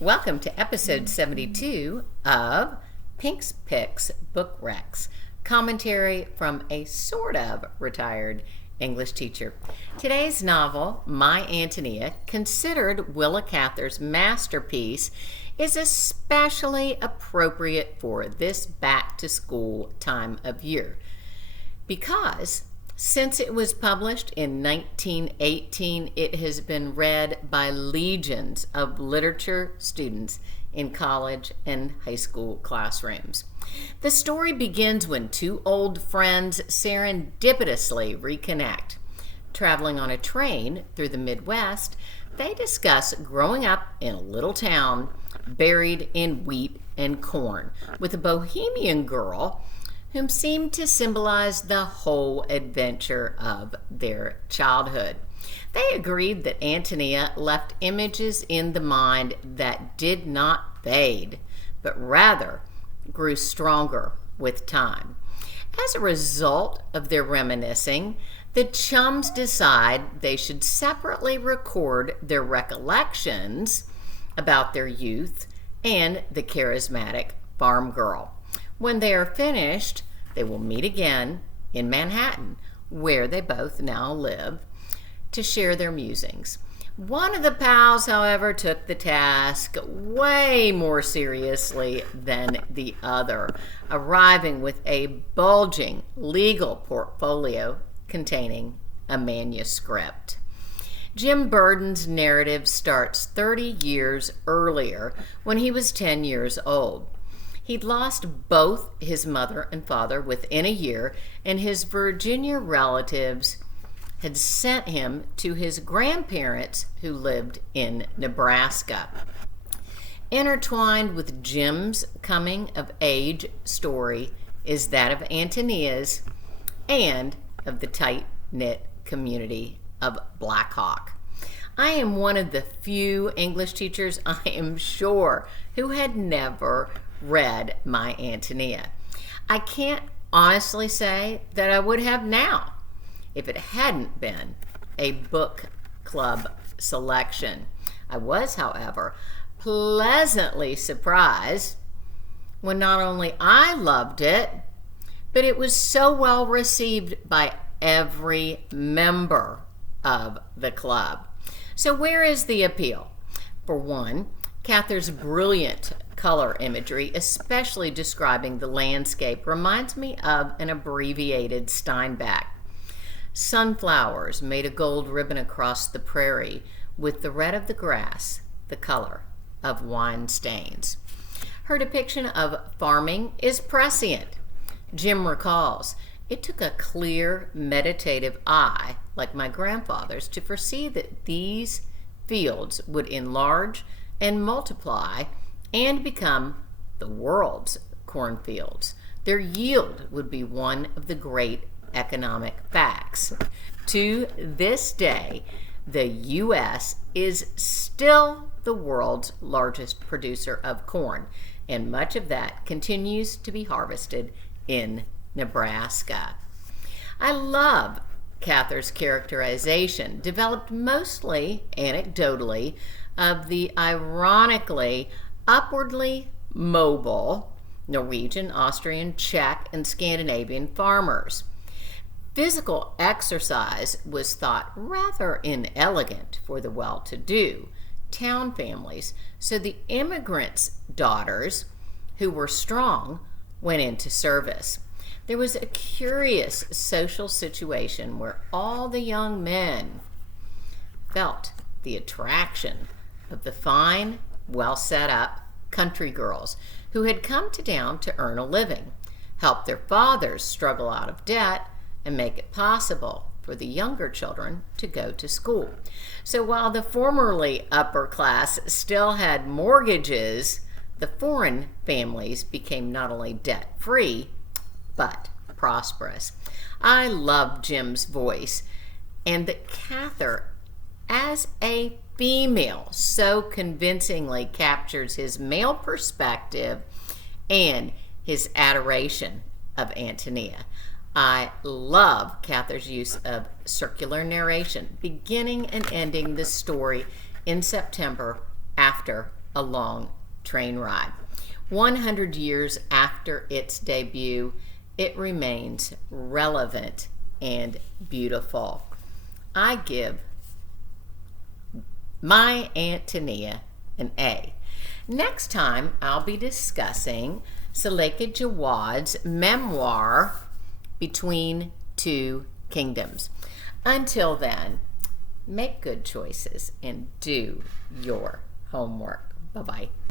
Welcome to episode 72 of Pink's Picks Book Recs, commentary from a sort of retired English teacher. Today's novel, My Antonia, considered Willa Cather's masterpiece, is especially appropriate for this back-to-school time of year because since it was published in 1918, it has been read by legions of literature students in college and high school classrooms. The story begins when two old friends serendipitously reconnect. Traveling on a train through the Midwest, they discuss growing up in a little town buried in wheat and corn with a Bohemian girl whom seemed to symbolize the whole adventure of their childhood. They agreed that Antonia left images in the mind that did not fade, but rather grew stronger with time. As a result of their reminiscing, the chums decide they should separately record their recollections about their youth and the charismatic farm girl. When they are finished, they will meet again in Manhattan, where they both now live, to share their musings. One of the pals, however, took the task way more seriously than the other, arriving with a bulging legal portfolio containing a manuscript. Jim Burden's narrative starts 30 years earlier when he was 10 years old. He'd lost both his mother and father within a year, and his Virginia relatives had sent him to his grandparents who lived in Nebraska. Intertwined with Jim's coming-of-age story is that of Antonia's and of the tight-knit community of Black Hawk. I am one of the few English teachers, I am sure, who had never read My Antonia. I can't honestly say that I would have now if it hadn't been a book club selection. I was, however, pleasantly surprised when not only I loved it, but it was so well received by every member of the club. So where is the appeal? For one, Cather's brilliant color imagery, especially describing the landscape, reminds me of an abbreviated Steinbeck. Sunflowers made a gold ribbon across the prairie with the red of the grass, the color of wine stains. Her depiction of farming is prescient. Jim recalls, it took a clear, meditative eye, like my grandfather's, to foresee that these fields would enlarge and multiply and become the world's cornfields. Their yield would be one of the great economic facts. To this day, the U.S. is still the world's largest producer of corn, and much of that continues to be harvested in Nebraska. I love Cather's characterization, developed mostly anecdotally, of the ironically upwardly mobile Norwegian, Austrian, Czech, and Scandinavian farmers. Physical exercise was thought rather inelegant for the well-to-do town families, so the immigrants' daughters, who were strong, went into service. There was a curious social situation where all the young men felt the attraction of the fine, well-set-up country girls who had come to town to earn a living, help their fathers struggle out of debt, and make it possible for the younger children to go to school. So while the formerly upper class still had mortgages, the foreign families became not only debt-free, but prosperous. I love Jim's voice, and that Cather, as a female, so convincingly captures his male perspective and his adoration of Antonia. I love Cather's use of circular narration, beginning and ending the story in September after a long train ride. 100 years after its debut, it remains relevant and beautiful. I give my Antonia an A. Next time, I'll be discussing Suleika Jawad's memoir, Between Two Kingdoms. Until then, make good choices and do your homework. Bye-bye.